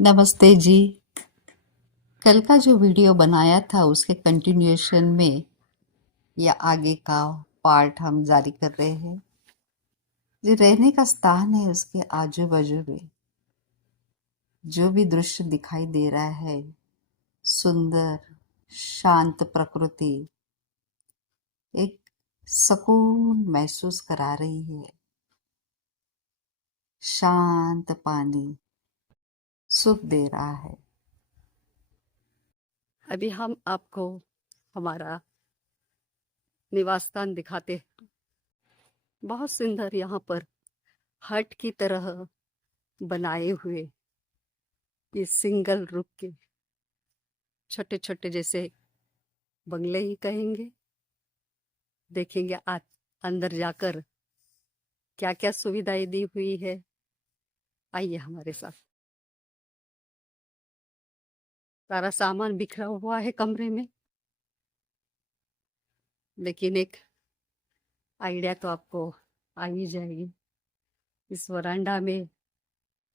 नमस्ते जी। कल का जो वीडियो बनाया था उसके कंटिन्यूएशन में या आगे का पार्ट हम जारी कर रहे हैं। जो रहने का स्थान है उसके आजू बाजू में जो भी दृश्य दिखाई दे रहा है, सुंदर शांत प्रकृति एक सुकून महसूस करा रही है। शांत पानी सुख दे रहा है। अभी हम आपको हमारा निवास स्थान दिखाते हैं। बहुत सुंदर यहाँ पर हट की तरह बनाए हुए ये सिंगल रूफ के छोटे छोटे जैसे बंगले ही कहेंगे। देखेंगे आज अंदर जाकर क्या क्या सुविधाएं दी हुई है। आइए हमारे साथ। सारा सामान बिखरा हुआ है कमरे में, लेकिन एक आइडिया तो आपको आ ही जाएगी। इस वरांडा में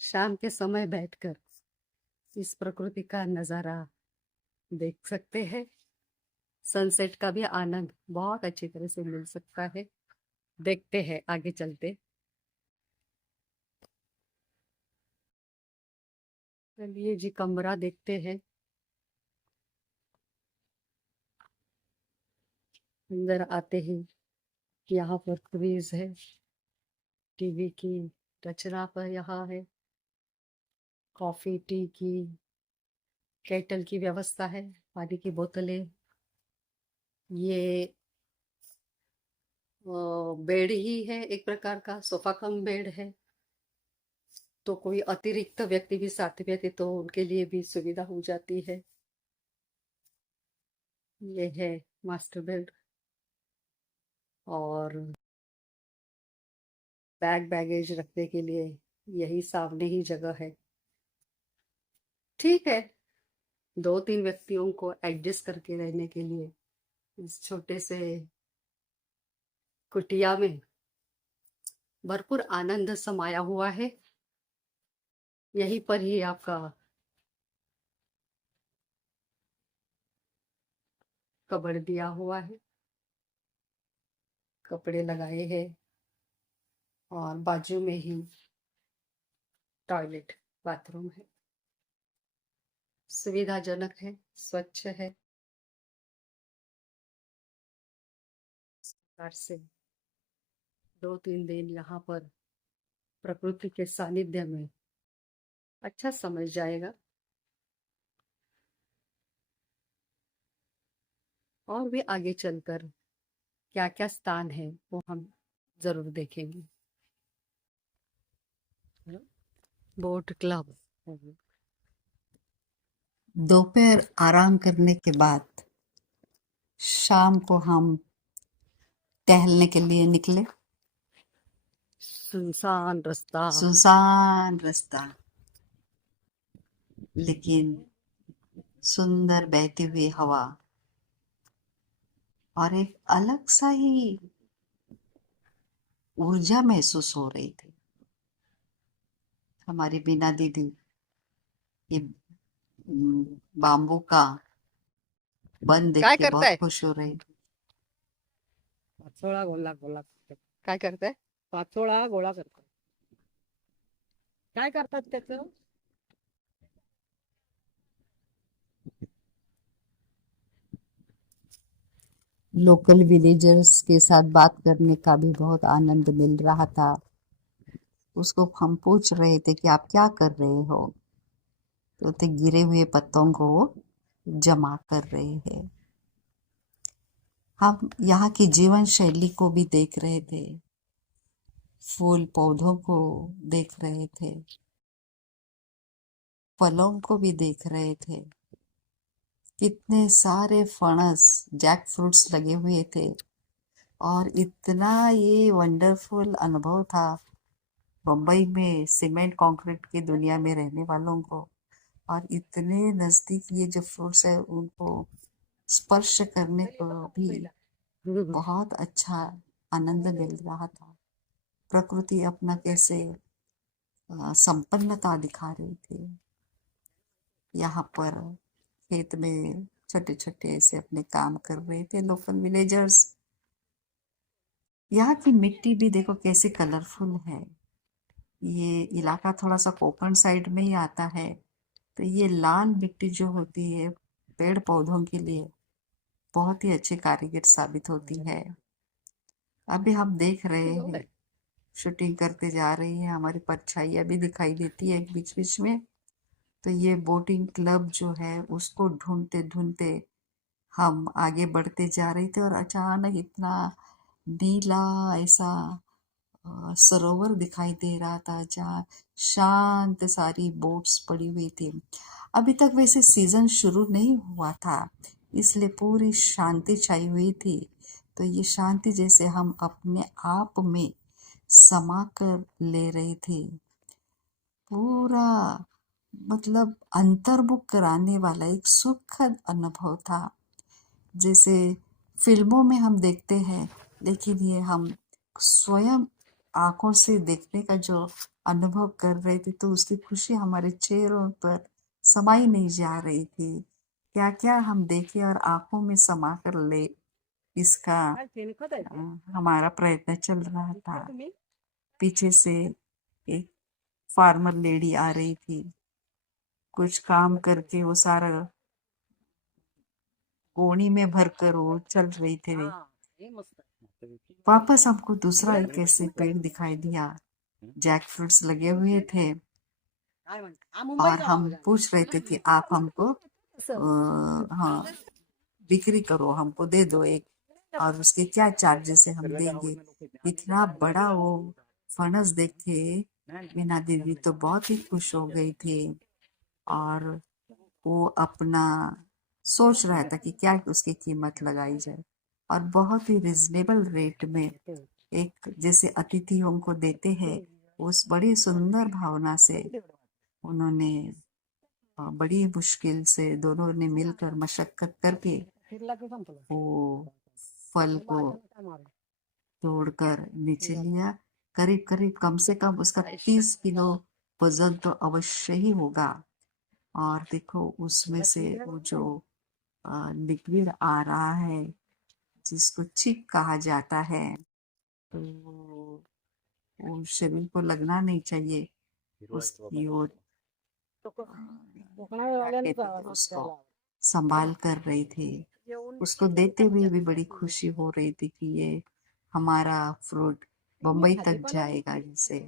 शाम के समय बैठकर इस प्रकृति का नजारा देख सकते हैं। सनसेट का भी आनंद बहुत अच्छी तरह से मिल सकता है। देखते हैं आगे चलते। चलिए जी, कमरा देखते हैं। अंदर आते ही यहाँ पर फ्रीज है, टीवी की रचना पर यहाँ है, कॉफी टी की केटल की व्यवस्था है, पानी की बोतलें। ये बेड ही है, एक प्रकार का सोफा कम बेड है। तो कोई अतिरिक्त व्यक्ति भी साथ में थे तो उनके लिए भी सुविधा हो जाती है। ये है मास्टर बेड और बैगेज रखने के लिए यही सामने ही जगह है। ठीक है, 2-3 व्यक्तियों को एडजस्ट करके रहने के लिए इस छोटे से कुटिया में भरपूर आनंद समाया हुआ है। यहीं पर ही आपका कबर्ड दिया हुआ है, कपड़े लगाए हैं और बाजू में ही टॉयलेट बाथरूम है। सुविधाजनक है, स्वच्छ है। इस प्रकार से 2-3 दिन यहाँ पर प्रकृति के सानिध्य में अच्छा समझ जाएगा। और भी आगे चलकर क्या क्या स्थान है वो हम जरूर देखेंगे। Boat club. दोपहर आराम करने के बाद शाम को हम टहलने के लिए निकले। सुनसान रास्ता। सुनसान रास्ता, लेकिन सुंदर बहती हुई हवा और एक अलग सा ही ऊर्जा महसूस हो रही थी। हमारी बीना दीदी ये बाम्बू का बन देख काय के बहुत करताय? खुश हो रही थी। पाचोळा गोळा गोळा करताय. काय करताय? पाचोळा गोळा करताय. काय करतात त्याचं? लोकल विलेजर्स के साथ बात करने का भी बहुत आनंद मिल रहा था। उसको हम पूछ रहे थे कि आप क्या कर रहे हो, तो ते गिरे हुए पत्तों को वो जमा कर रहे हैं। हम यहाँ की जीवन शैली को भी देख रहे थे, फूल पौधों को देख रहे थे, फलों को भी देख रहे थे। कितने सारे फणस जैक फ्रूट्स लगे हुए थे और इतना ये वंडरफुल अनुभव था मुंबई में सीमेंट कंक्रीट की दुनिया में रहने वालों को। और इतने नजदीक ये जो फ्रूट्स है उनको स्पर्श करने को भी बहुत अच्छा आनंद मिल रहा था। प्रकृति अपना कैसे संपन्नता दिखा रही थी। यहाँ पर खेत में छोटे छोटे ऐसे अपने काम कर रहे थे लोकल विलेजर्स। यहाँ की मिट्टी भी देखो कैसी कलरफुल है। ये इलाका थोड़ा सा कोकण साइड में ही आता है, तो ये लाल मिट्टी जो होती है पेड़ पौधों के लिए बहुत ही अच्छी कारीगर साबित होती है। अभी हम देख रहे हैं शूटिंग करते जा रही है, हमारी परछाइयाँ भी दिखाई देती है बीच बीच में। तो ये बोटिंग क्लब जो है उसको ढूंढते ढूंढते हम आगे बढ़ते जा रहे थे, और अचानक इतना नीला ऐसा सरोवर दिखाई दे रहा था जहाँ शांत सारी बोट्स पड़ी हुई थी। अभी तक वैसे सीजन शुरू नहीं हुआ था, इसलिए पूरी शांति छाई हुई थी। तो ये शांति जैसे हम अपने आप में समा कर ले रहे थे। पूरा मतलब अंतर्मुख कराने वाला एक सुखद अनुभव था, जैसे फिल्मों में हम देखते हैं, लेकिन ये हम स्वयं आंखों से देखने का जो अनुभव कर रहे थे, तो उसकी खुशी हमारे चेहरों पर समाई नहीं जा रही थी। क्या क्या हम देखे और आंखों में समा कर ले, इसका हमारा प्रयत्न चल रहा था। पीछे से एक फार्मर लेडी आ रही थी, कुछ काम करके वो सारा गोनी में भरकर वो चल रही थी। वापस हमको दूसरा एक ऐसे पेड़ दिखाई दिया, जैक फ्रूट्स लगे हुए थे, और हम पूछ रहे थे कि आप हमको हाँ बिक्री करो, हमको दे दो एक, और उसके क्या चार्जेस है हम देंगे। इतना बड़ा वो फणस देख के मीना दीदी तो बहुत ही खुश हो गई थी, और वो अपना सोच रहा था कि क्या उसकी कीमत लगाई जाए, और बहुत ही रिजनेबल रेट में एक जैसे अतिथियों को देते हैं उस बड़ी सुंदर भावना से उन्होंने बड़ी मुश्किल से दोनों ने मिलकर मशक्कत करके वो फल को तोड़कर नीचे लिया। करीब करीब कम से कम उसका 30 किलो वजन तो अवश्य ही होगा। और देखो उसमें से वो जो लिक्विड आ रहा है जिसको चिक कहा जाता है, तो वो शरीर को लगना नहीं चाहिए। उसकी वो क्या कहते हैं उसको संभाल कर रही थी, उसको देते हुए भी बड़ी खुशी हो रही थी कि ये हमारा फ्रूट बम्बई तक जाएगा जिसे।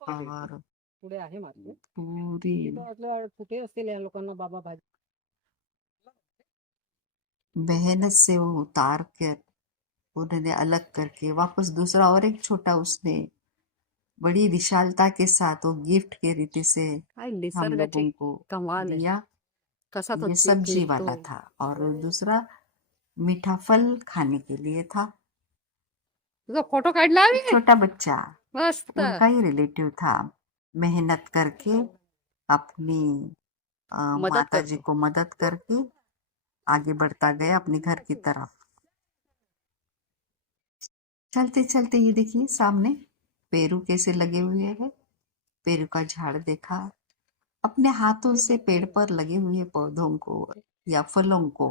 और पूरी मेहनत से वो उतार कर उन्होंने अलग करके वापस दूसरा और एक छोटा उसने बड़ी विशालता के साथ वो गिफ्ट के रीति से हम निसर्गाची लोगों को कमाल आहे दिया। कसा तो ये चीक सब्जी निघतो वाला था, और दूसरा मीठा फल खाने के लिए था। तुझा फोटो काढला एक आम्ही छोटा बच्चा मस्त उनका ही रिलेटिव था, मेहनत करके अपनी मदत माता जी करतो को मदद करके आगे बढ़ता गया अपने घर की तरफ। चलते चलते ये देखिए सामने पेरू कैसे लगे हुए हैं। पेरू का झाड़ देखा, अपने हाथों से पेड़ पर लगे हुए पौधों को या फलों को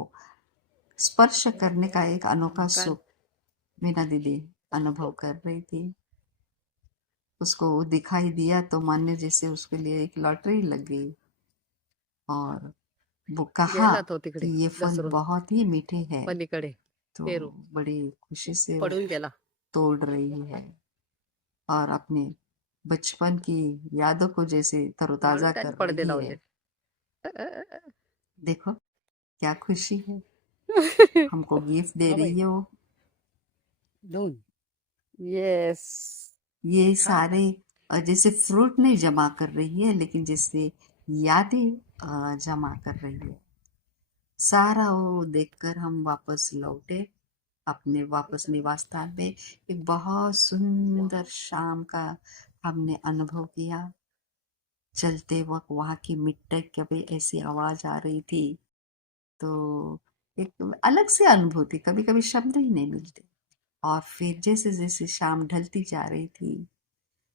स्पर्श करने का एक अनोखा कर सुख मीना दीदी अनुभव कर रही थी। उसको वो दिखाई दिया तो मान्य जैसे उसके लिए एक लॉटरी लग गई, और वो कहा गेला तो कि तिकडे ये फल घसरून बहुत ही मीठे हैं। पलीकडे तो पेरू बड़ी खुशी से वो पडून गेला तोड़ रही है, और अपने बचपन की यादों को जैसे म्हणून तरोताजा त्याने कर पडदे रही लावले है। देखो क्या खुशी है, हमको गिफ्ट दे रही है वो। दोन येस ये सारे जैसे फ्रूट नहीं जमा कर रही है, लेकिन जैसे यादें जमा कर रही है। सारा वो देखकर हम वापस लौटे अपने वापस निवास स्थान में। एक बहुत सुंदर शाम का हमने अनुभव किया। चलते वक्त वहाँ की मिट्टी कभी ऐसी आवाज आ रही थी, तो एक अलग सी अनुभूति, कभी कभी शब्द ही नहीं मिलते। और फिर जैसे जैसे शाम ढलती जा रही थी,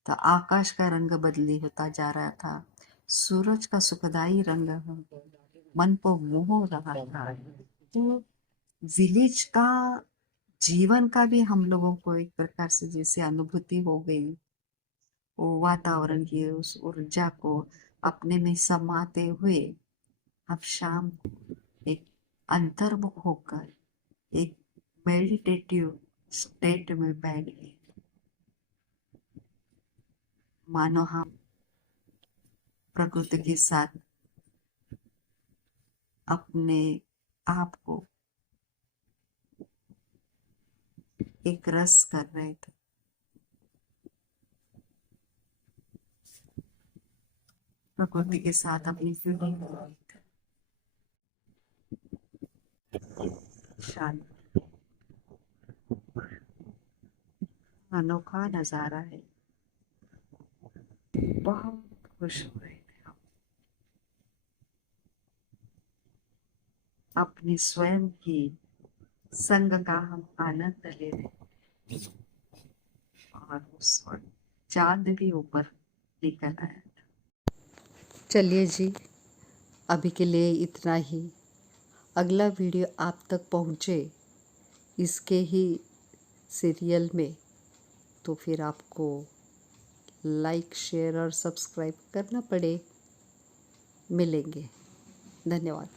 तो आकाश का रंग बदली होता जा रहा था। सूरज का सुखदाई रंग मन को मोह रहा था। तो विलेज का जीवन का भी हम लोगों को एक प्रकार से जैसे अनुभूति हो गई, वो वातावरण की उस ऊर्जा को अपने में समाते हुए अब शाम को एक अंतर्मुख होकर एक मेडिटेटिव स्टेट में बैठ गए, मानो हम प्रकृति के साथ अपने आप को एक रस कर रहे थे। प्रकृति के साथ अपनी फीलिंग कर रहे थे। शांत अनोखा नजारा है। बहुत खुश हो रहे थे हम अपने स्वयं की संग का हम आनंद ले रहे थे। और उस वक्त चांद भी ऊपर निकल आया था। चलिए जी, अभी के लिए इतना ही। अगला वीडियो आप तक पहुँचे इसके ही सीरियल में, तो फिर आपको लाइक, शेयर और सब्सक्राइब करना पड़े। मिलेंगे। धन्यवाद।